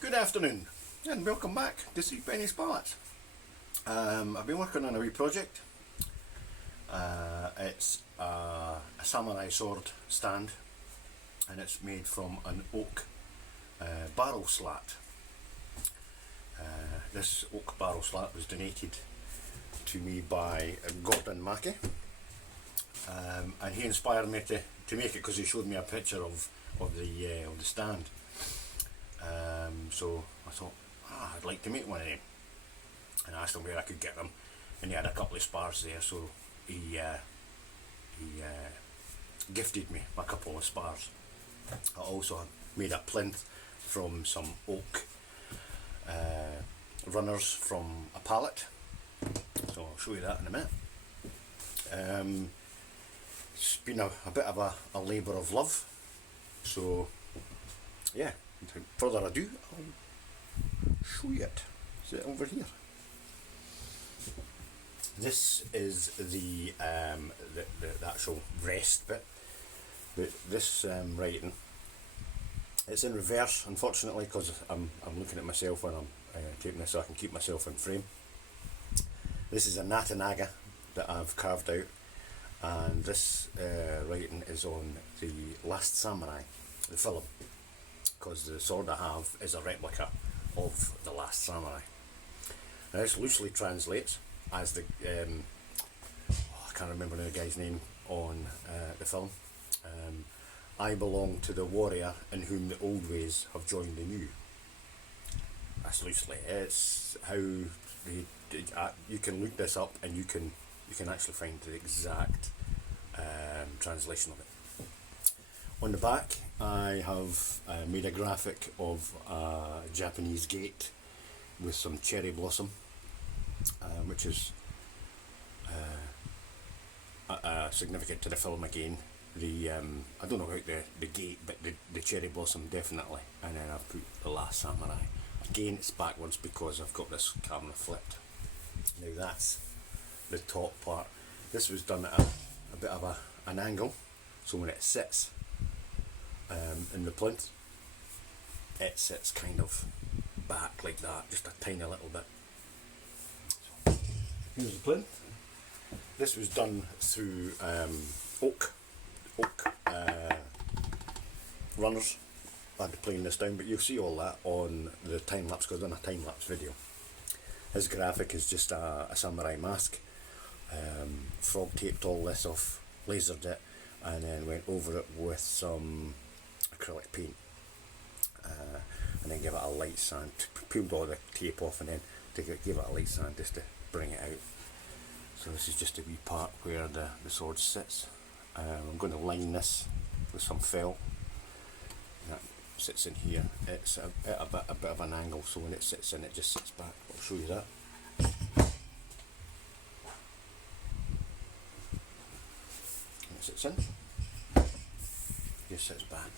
Good afternoon and welcome back to Three Pennies Pallets. I've been working on a wee project. It's a samurai sword stand and it's made from an oak barrel slat. This oak barrel slat was donated to me by Gordon Mackey, and he inspired me to make it because he showed me a picture of the stand. So I thought, I'd like to make one of them, and I asked him where I could get them, and he had a couple of spars there, so he gifted me a couple of spars. I also made a plinth from some oak runners from a pallet, so I'll show you that in a minute. It's been a bit of a labour of love, so yeah, without further ado, I'll show you it. Is it over here? This is the actual rest bit. This writing, it's in reverse, unfortunately, because I'm looking at myself when I'm taping this, so I can keep myself in frame. This is a Natanaga that I've carved out, and this writing is on the Last Samurai, the film, because the sword I have is a replica of the Last Samurai. Now this loosely translates as the I can't remember the guy's name on the film. I belong to the warrior in whom the old ways have joined the new. That's loosely. It's how you can look this up and you can actually find the exact translation of it. On the back, I have made a graphic of a Japanese gate with some cherry blossom, which is significant to the film again. I don't know about the gate, but the cherry blossom definitely. And then I've put the Last Samurai. Again, it's backwards because I've got this camera flipped. Now that's the top part. This was done at a bit of an angle, so when it sits in the plinth, it sits kind of back like that, just a tiny little bit. So, here's the plinth. This was done through oak runners. I had to plane this down, but you'll see all that on the time lapse because I've done a time lapse video. His graphic is just a samurai mask. Frog taped all this off, lasered it, and then went over it with some acrylic paint, and then give it a light sand, peeled all the tape off, and then give it a light sand just to bring it out. So this is just a wee part where the sword sits. I'm going to line this with some felt. That sits in here. It's a bit of an angle, so when it sits in, it just sits back. I'll show you that. When it sits in, it just sits back.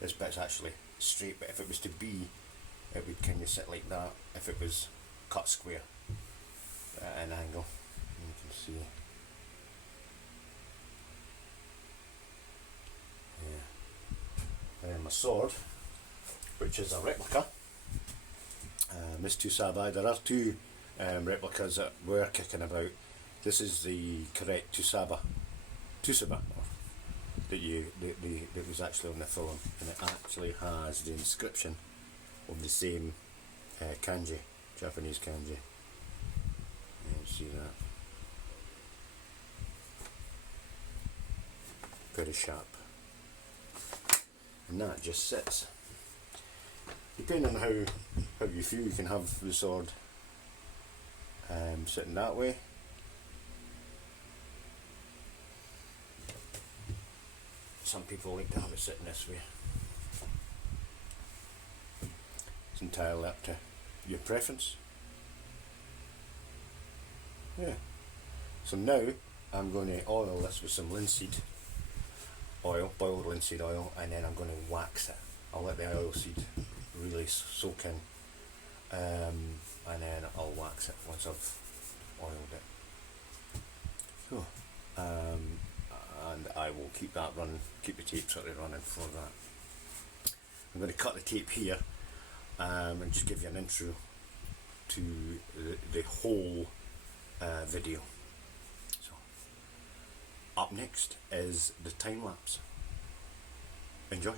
This bit's actually straight, but if it was to be, it would kind of sit like that. If it was cut square at an angle, you can see. Yeah. And then my sword, which is a replica, Miss Tusaba. There are two replicas that were kicking about. This is the correct Tusaba that was actually on the film, and it actually has the inscription of the same kanji, Japanese kanji. You see that? Very sharp. And that just sits. Depending on how you feel, you can have the sword sitting that way. Some people like to have it sitting this way. It's entirely up to your preference. Yeah. So now I'm going to oil this with some linseed oil, boiled linseed oil, and then I'm going to wax it. I'll let the oil seed really soak in, and then I'll wax it once I've oiled it. So, and I will keep that running, keep the tape sort of running for that. I'm going to cut the tape here and just give you an intro to the whole video. So, up next is the time lapse. Enjoy.